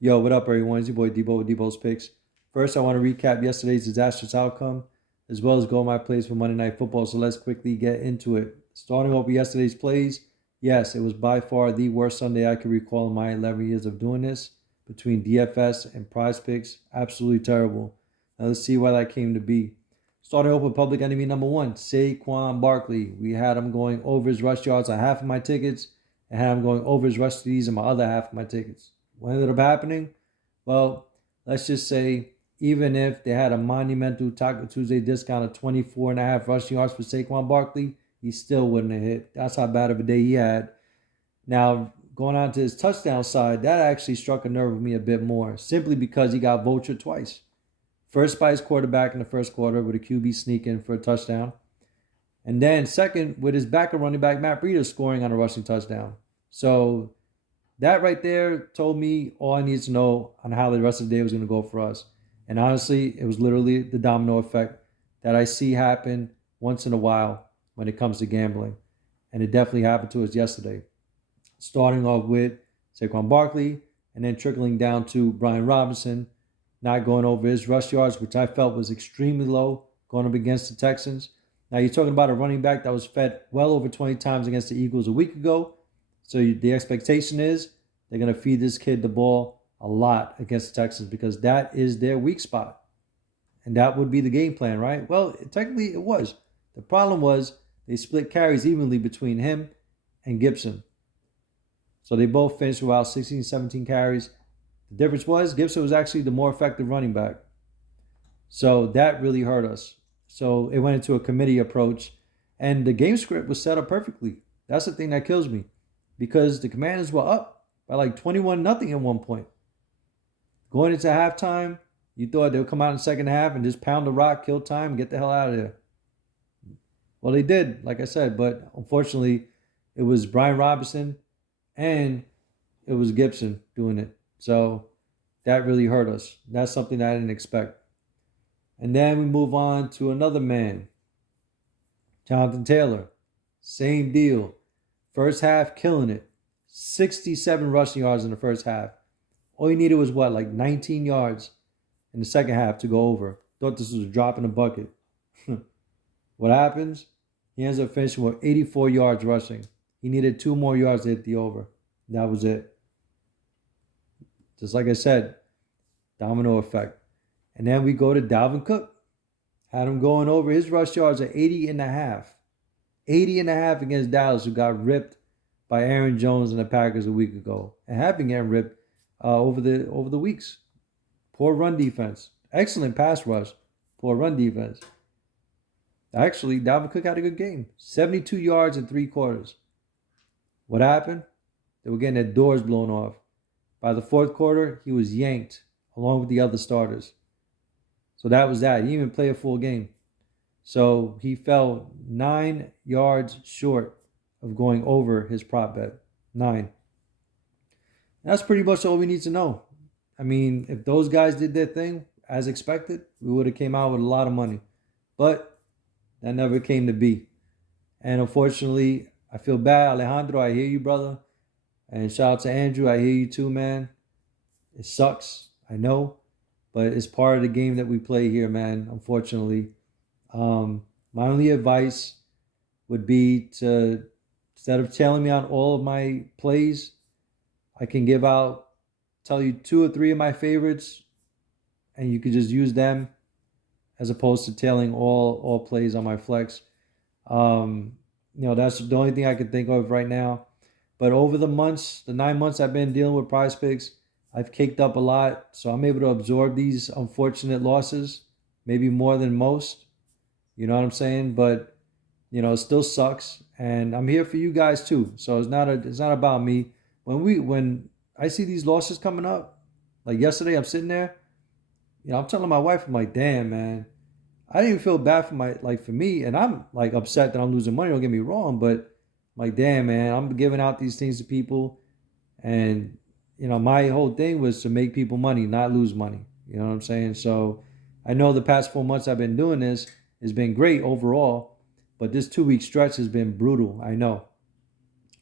Yo, what up, everyone? It's your boy Debo with Debo's Picks. First, I want to recap yesterday's disastrous outcome, as well as go my plays for Monday Night Football. So let's quickly get into it. Starting off with yesterday's plays, yes, it was by far the worst Sunday I could recall in my 11 years of doing this between DFS and Prize Picks. Absolutely terrible. Now let's see why that came to be. Starting off with public enemy number one, Saquon Barkley. We had him going over his rush yards on half of my tickets, and had him going over his rush TDs on my other half of my tickets. What ended up happening? Well, let's just say even if they had a monumental Taco Tuesday discount of 24 and a half rushing yards for Saquon Barkley, he still wouldn't have hit. That's how bad of a day he had. Now, going on to his touchdown side, that actually struck a nerve with me a bit more, simply because he got vultured twice. First by his quarterback in the first quarter with a QB sneak in for a touchdown. And then second with his backup running back, Matt Breida, scoring on a rushing touchdown. So that right there told me all I needed to know on how the rest of the day was going to go for us. And honestly, it was literally the domino effect that I see happen once in a while when it comes to gambling. And it definitely happened to us yesterday. Starting off with Saquon Barkley and then trickling down to Brian Robinson, not going over his rush yards, which I felt was extremely low going up against the Texans. Now you're talking about a running back that was fed well over 20 times against the Eagles a week ago. So the expectation is they're going to feed this kid the ball a lot against the Texans because that is their weak spot. And that would be the game plan, right? Well, technically it was. The problem was they split carries evenly between him and Gibson. So they both finished with about 16, 17 carries. The difference was Gibson was actually the more effective running back. So that really hurt us. So it went into a committee approach, and the game script was set up perfectly. That's the thing that kills me because the Commanders were up by like 21-0 at one point. Going into halftime, you thought they would come out in the second half and just pound the rock, kill time, and get the hell out of there. Well, they did, like I said, but unfortunately, it was Brian Robinson and it was Gibson doing it. So that really hurt us. That's something that I didn't expect. And then we move on to another man, Jonathan Taylor. Same deal. First half, killing it. 67 rushing yards in the first half. All he needed was what, like 19 yards in the second half to go over. Thought this was a drop in the bucket. What happens? He ends up finishing with 84 yards rushing. He needed 2 more yards to hit the over. That was it. Just like I said, domino effect. And then we go to Dalvin Cook. Had him going over his rush yards at 80 and a half. 80 and a half against Dallas, who got ripped by Aaron Jones and the Packers a week ago. And have been getting ripped over the weeks. Poor run defense. Excellent pass rush. Poor run defense. Actually, Dalvin Cook had a good game. 72 yards in 3 quarters. What happened? They were getting their doors blown off. By the fourth quarter, he was yanked along with the other starters. So that was that. He didn't even play a full game. So he fell 9 yards short of going over his prop bet. 9. That's pretty much all we need to know. I mean, if those guys did their thing as expected, we would have came out with a lot of money. But that never came to be. And unfortunately, I feel bad. Alejandro, I hear you, brother. And shout out to Andrew. I hear you too, man. It sucks. I know. But it's part of the game that we play here, man, unfortunately. My only advice would be to, instead of telling me on all of my plays, I can tell you 2 or 3 of my favorites, and you could just use them as opposed to tailing all plays on my flex. That's the only thing I can think of right now. But over the 9 months I've been dealing with Prize Picks, I've caked up a lot, so I'm able to absorb these unfortunate losses, maybe more than most. You know what I'm saying? But it still sucks, and I'm here for you guys too. So it's not about me. When I see these losses coming up, like yesterday, I'm sitting there. I'm telling my wife, I'm like, damn, man, I didn't even feel bad for me, and I'm like upset that I'm losing money. Don't get me wrong, but I'm like, damn, man, I'm giving out these things to people, and my whole thing was to make people money, not lose money. You know what I'm saying? So I know the past 4 months I've been doing this has been great overall, but this 2-week stretch has been brutal. I know.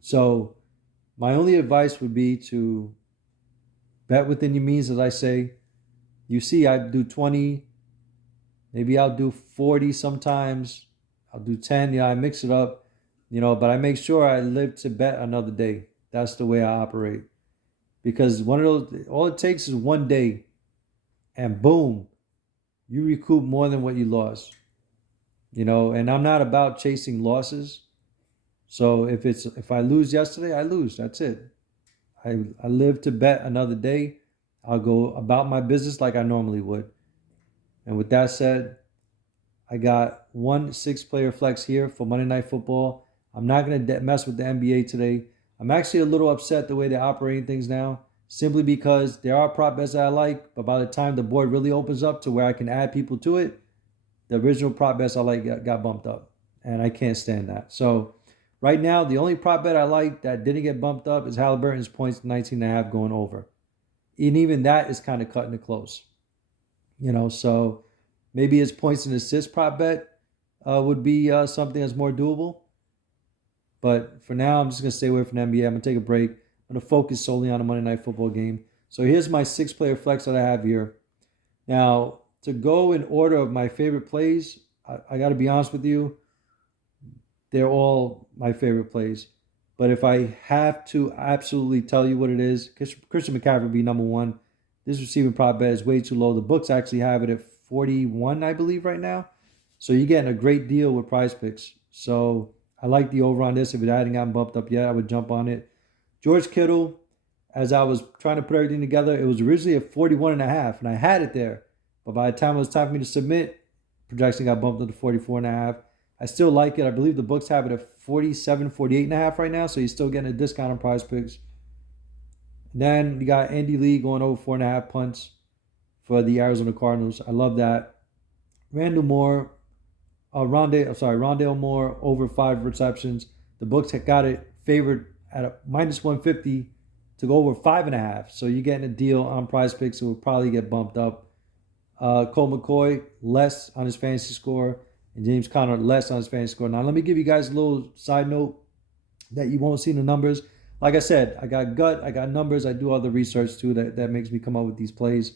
So my only advice would be to Bet within your means, as I say. You see, I do 20, maybe I'll do 40 sometimes. I'll do 10. I mix it up, but I make sure I live to bet another day. That's the way I operate. Because one of those, all it takes is one day, and boom, you recoup more than what you lost. And I'm not about chasing losses. So if I lose yesterday, I lose. That's it. I live to bet another day. I'll go about my business like I normally would. And with that said, I got one 6-player flex here for Monday Night Football. I'm not going to mess with the NBA today. I'm actually a little upset the way they're operating things now, simply because there are prop bets that I like, but by the time the board really opens up to where I can add people to it, the original prop bets I like got bumped up, and I can't stand that. So right now, the only prop bet I like that didn't get bumped up is Halliburton's points 19.5 going over. And even that is kind of cutting it close. So maybe his points and assists prop bet would be something that's more doable. But for now, I'm just going to stay away from the NBA. I'm going to take a break. I'm going to focus solely on a Monday Night Football game. So here's my 6-player flex that I have here. Now, to go in order of my favorite plays, I got to be honest with you, they're all my favorite plays. But if I have to absolutely tell you what it is, Christian McCaffrey would be number one. This receiving prop bet is way too low. The books actually have it at 41, I believe, right now. So you're getting a great deal with Prizepicks. So I like the over on this. If it hadn't gotten bumped up yet, I would jump on it. George Kittle, as I was trying to put everything together, it was originally at 41.5, and I had it there. But by the time it was time for me to submit, projection got bumped up to 44.5. I still like it. I believe the books have it at 47, 48.5 right now, so you're still getting a discount on Prizepicks. Then you got Andy Lee going over 4.5 punts for the Arizona Cardinals. I love that. Rondale Moore over 5 receptions. The books had got it favored at a minus 150 to go over 5.5. So you're getting a deal on Prizepicks. It will probably get bumped up. Colt McCoy, less on his fantasy score, and James Conner, less on his fantasy score. Now, let me give you guys a little side note that you won't see in the numbers. Like I said, I got gut, I got numbers, I do other research too that makes me come up with these plays.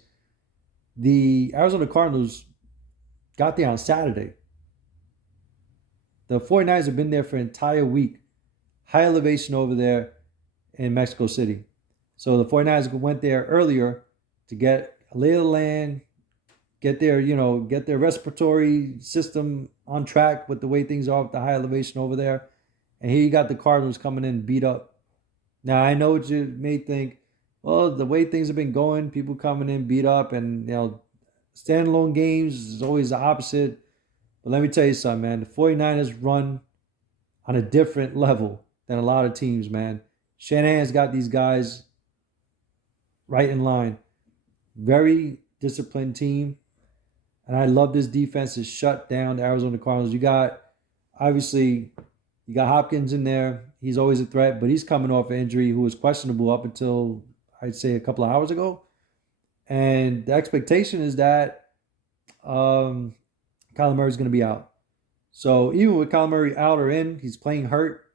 The Arizona Cardinals got there on Saturday. The 49ers have been there for an entire week. High elevation over there in Mexico City. So the 49ers went there earlier to get a lay of the land, get their respiratory system on track with the way things are with the high elevation over there. And here you got the Cardinals coming in beat up. Now, I know what you may think, well, the way things have been going, people coming in beat up, and, standalone games is always the opposite. But let me tell you something, man. The 49ers run on a different level than a lot of teams, man. Shanahan's got these guys right in line. Very disciplined team. And I love this defense to shut down the Arizona Cardinals. You got Hopkins in there. He's always a threat, but he's coming off an injury who was questionable up until, I'd say, a couple of hours ago. And the expectation is that Kyler Murray's going to be out. So even with Kyler Murray out or in, he's playing hurt.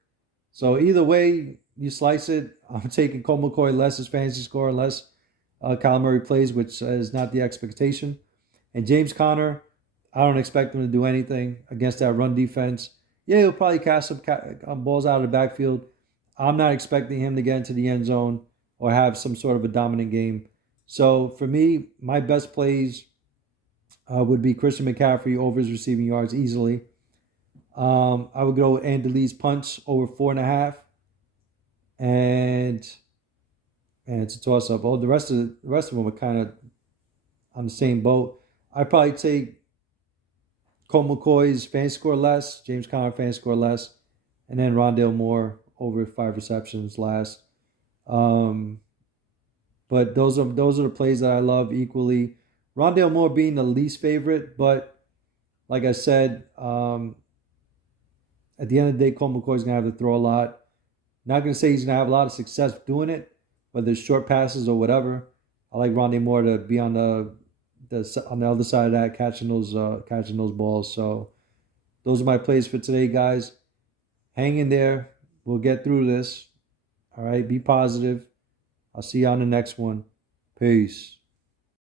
So either way you slice it, I'm taking Colt McCoy less his fantasy score, less Kyler Murray plays, which is not the expectation. And James Conner, I don't expect him to do anything against that run defense. Yeah, he'll probably cast some balls out of the backfield. I'm not expecting him to get into the end zone or have some sort of a dominant game. So for me, my best plays would be Christian McCaffrey over his receiving yards easily. I would go Andy Lee's punch over 4.5. And it's a toss-up. The rest of them are kind of on the same boat. I'd probably take Colt McCoy's fantasy score less, James Conner fantasy score less, and then Rondale Moore over 5 receptions last. But those are the plays that I love equally. Rondale Moore being the least favorite, but like I said, at the end of the day, Colt McCoy's gonna have to throw a lot. Not gonna say he's gonna have a lot of success doing it, whether it's short passes or whatever. I like Rondale Moore to be on the other side of that, catching those balls. So those are my plays for today, guys. Hang in there. We'll get through this. All right. Be positive. I'll see you on the next one. Peace.